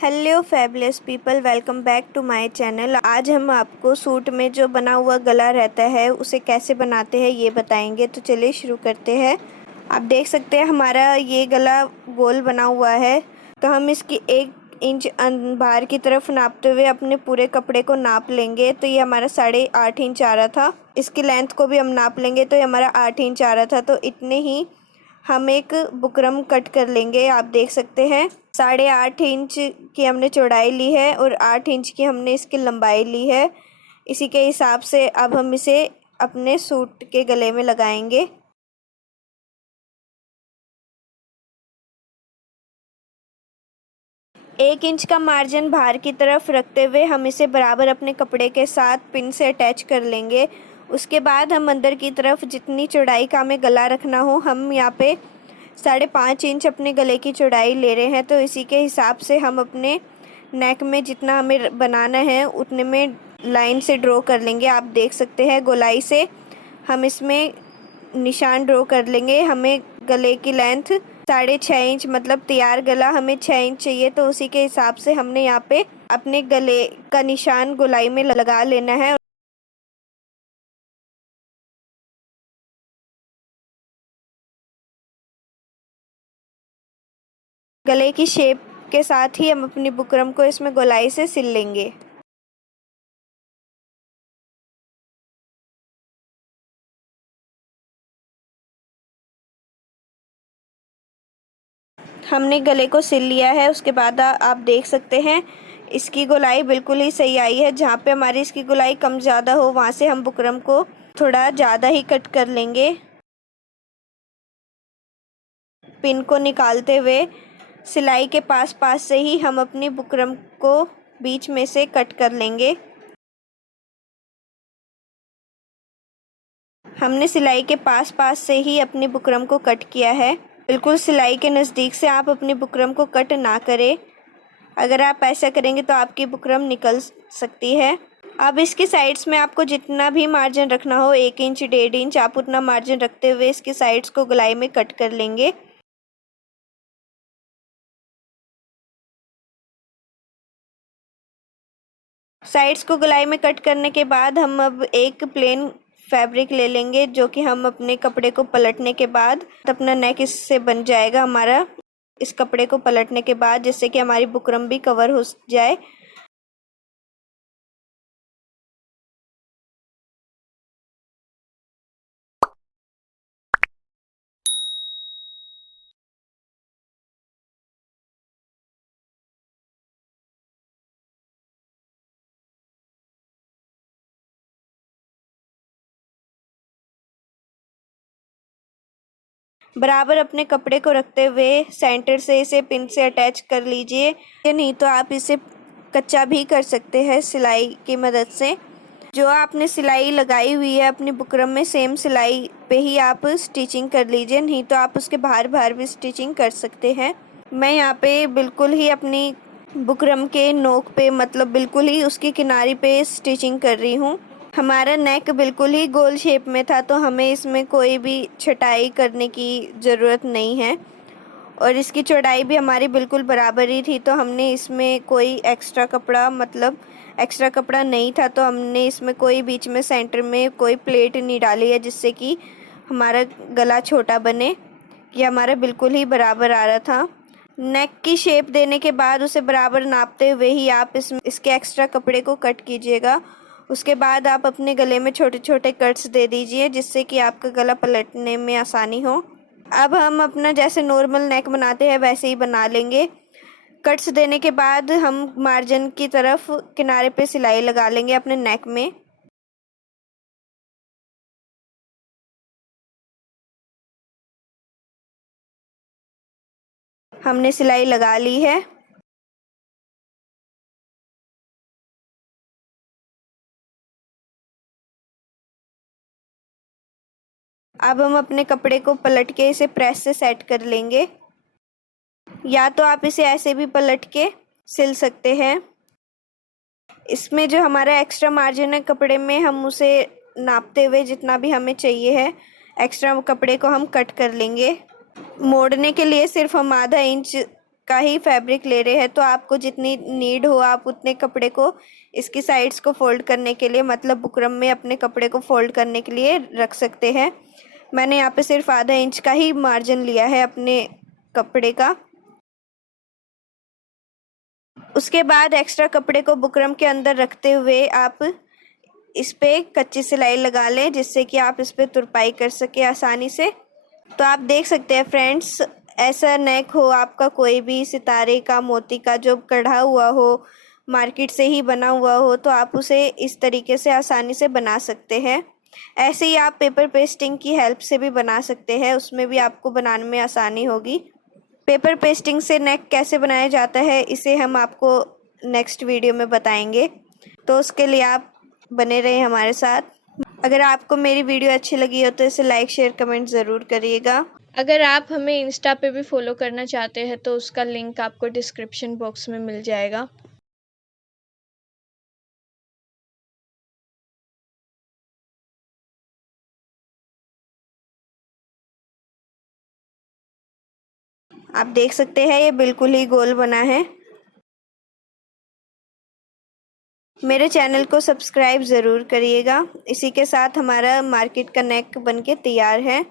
Hello fabulous people, welcome back to my channel. आज हम आपको सूट में जो बना हुआ गला रहता है उसे कैसे बनाते हैं ये बताएंगे। तो चलिए शुरू करते हैं। आप देख सकते हैं हमारा ये गला गोल बना हुआ है, तो हम इसकी 1 इंच बाहर की तरफ नापते हुए अपने पूरे कपड़े को नाप लेंगे। तो ये हमारा 8.5 इंच आ रहा था। इसकी लेंथ को भी हम नाप लेंगे, तो ये हमारा 8 इंच आ रहा था। तो इतने ही हम एक बुकरम कट कर लेंगे। आप देख सकते हैं 8.5 इंच की हमने चौड़ाई ली है और 8 इंच की हमने इसकी लंबाई ली है। इसी के हिसाब से अब हम इसे अपने सूट के गले में लगाएंगे। एक इंच का मार्जिन बाहर की तरफ रखते हुए हम इसे बराबर अपने कपड़े के साथ पिन से अटैच कर लेंगे। उसके बाद हम अंदर की तरफ जितनी चौड़ाई का हमें गला रखना हो, हम यहाँ पे 5.5 इंच अपने गले की चौड़ाई ले रहे हैं। तो इसी के हिसाब से हम अपने नेक में जितना हमें बनाना है उतने में लाइन से ड्रॉ कर लेंगे। आप देख सकते हैं गोलाई से हम इसमें निशान ड्रॉ कर लेंगे। हमें गले की लेंथ 6.5 इंच मतलब तैयार गला हमें 6 इंच चाहिए, तो उसी के हिसाब से हमने यहाँ पे अपने गले का निशान गोलाई में लगा लेना है। गले की शेप के साथ ही हम अपनी बुकरम को इसमें गोलाई से सिल लेंगे। हमने गले को सिल लिया है। उसके बाद आप देख सकते हैं इसकी गोलाई बिल्कुल ही सही आई है। जहाँ पे हमारी इसकी गोलाई कम ज़्यादा हो वहाँ से हम बुकरम को थोड़ा ज़्यादा ही कट कर लेंगे। पिन को निकालते हुए सिलाई के पास पास से ही हम अपनी बुकरम को बीच में से कट कर लेंगे। हमने सिलाई के पास पास से ही अपनी बुकरम को कट किया है। बिल्कुल सिलाई के नज़दीक से आप अपनी बुकरम को कट ना करें। अगर आप ऐसा करेंगे तो आपकी बुकरम निकल सकती है। अब इसकी साइड्स में आपको जितना भी मार्जिन रखना हो, 1 इंच 1.5 इंच, आप उतना मार्जिन रखते हुए इसकी साइड्स को गोलाई में कट कर लेंगे। साइड्स को गोलाई में कट करने के बाद हम अब एक प्लेन फैब्रिक ले लेंगे, जो कि हम अपने कपड़े को पलटने के बाद अपना नेक इससे बन जाएगा हमारा। इस कपड़े को पलटने के बाद जिससे कि हमारी बुकरम भी कवर हो जाए। बराबर अपने कपड़े को रखते हुए सेंटर से इसे पिन से अटैच कर लीजिए। नहीं तो आप इसे कच्चा भी कर सकते हैं सिलाई की मदद से। जो आपने सिलाई लगाई हुई है अपनी बुकरम में, सेम सिलाई पे ही आप स्टिचिंग कर लीजिए, नहीं तो आप उसके बाहर बाहर भी स्टिचिंग कर सकते हैं। मैं यहाँ पे बिल्कुल ही अपनी बुकरम के नोक पे मतलब बिल्कुल ही उसकी किनारी पे स्टिचिंग कर रही हूँ। हमारा नेक बिल्कुल ही गोल शेप में था, तो हमें इसमें कोई भी छटाई करने की ज़रूरत नहीं है। और इसकी चौड़ाई भी हमारी बिल्कुल बराबर ही थी, तो हमने इसमें कोई एक्स्ट्रा कपड़ा नहीं था, तो हमने इसमें कोई बीच में सेंटर में कोई प्लेट नहीं डाली है जिससे कि हमारा गला छोटा बने। ये हमारा बिल्कुल ही बराबर आ रहा था। नेक की शेप देने के बाद उसे बराबर नापते हुए ही आप इसके एक्स्ट्रा कपड़े को कट कीजिएगा। उसके बाद आप अपने गले में छोटे छोटे कट्स दे दीजिए जिससे कि आपका गला पलटने में आसानी हो। अब हम अपना जैसे नॉर्मल नेक बनाते हैं वैसे ही बना लेंगे। कट्स देने के बाद हम मार्जिन की तरफ किनारे पे सिलाई लगा लेंगे अपने नेक में। हमने सिलाई लगा ली है। अब हम अपने कपड़े को पलट के इसे प्रेस से सेट कर लेंगे, या तो आप इसे ऐसे भी पलट के सिल सकते हैं। इसमें जो हमारा एक्स्ट्रा मार्जिन है कपड़े में, हम उसे नापते हुए जितना भी हमें चाहिए है एक्स्ट्रा कपड़े को हम कट कर लेंगे। मोड़ने के लिए सिर्फ हम ½ इंच का ही फैब्रिक ले रहे हैं तो आपको जितनी नीड हो आप उतने कपड़े को इसकी साइड्स को फोल्ड करने के लिए, मतलब बुकरम में अपने कपड़े को फोल्ड करने के लिए रख सकते हैं। मैंने यहाँ पे सिर्फ आधा इंच का ही मार्जिन लिया है अपने कपड़े का। उसके बाद एक्स्ट्रा कपड़े को बुकरम के अंदर रखते हुए आप इस पे कच्ची सिलाई लगा लें, जिससे कि आप इस पे तुरपाई कर सके आसानी से। तो आप देख सकते हैं फ्रेंड्स, ऐसा नेक हो आपका कोई भी सितारे का, मोती का जो कढ़ा हुआ हो, मार्केट से ही बना हुआ हो, तो आप उसे इस तरीके से आसानी से बना सकते हैं। ऐसे ही आप पेपर पेस्टिंग की हेल्प से भी बना सकते हैं, उसमें भी आपको बनाने में आसानी होगी। पेपर पेस्टिंग से नेक कैसे बनाया जाता है इसे हम आपको नेक्स्ट वीडियो में बताएंगे, तो उसके लिए आप बने रहें हमारे साथ। अगर आपको मेरी वीडियो अच्छी लगी हो तो इसे लाइक शेयर कमेंट ज़रूर करिएगा। अगर आप हमें इंस्टा पे भी फॉलो करना चाहते हैं तो उसका लिंक आपको डिस्क्रिप्शन बॉक्स में मिल जाएगा। आप देख सकते हैं ये बिल्कुल ही गोल बना है। मेरे चैनल को सब्सक्राइब ज़रूर करिएगा। इसी के साथ हमारा मार्केट का नेक बनके तैयार है।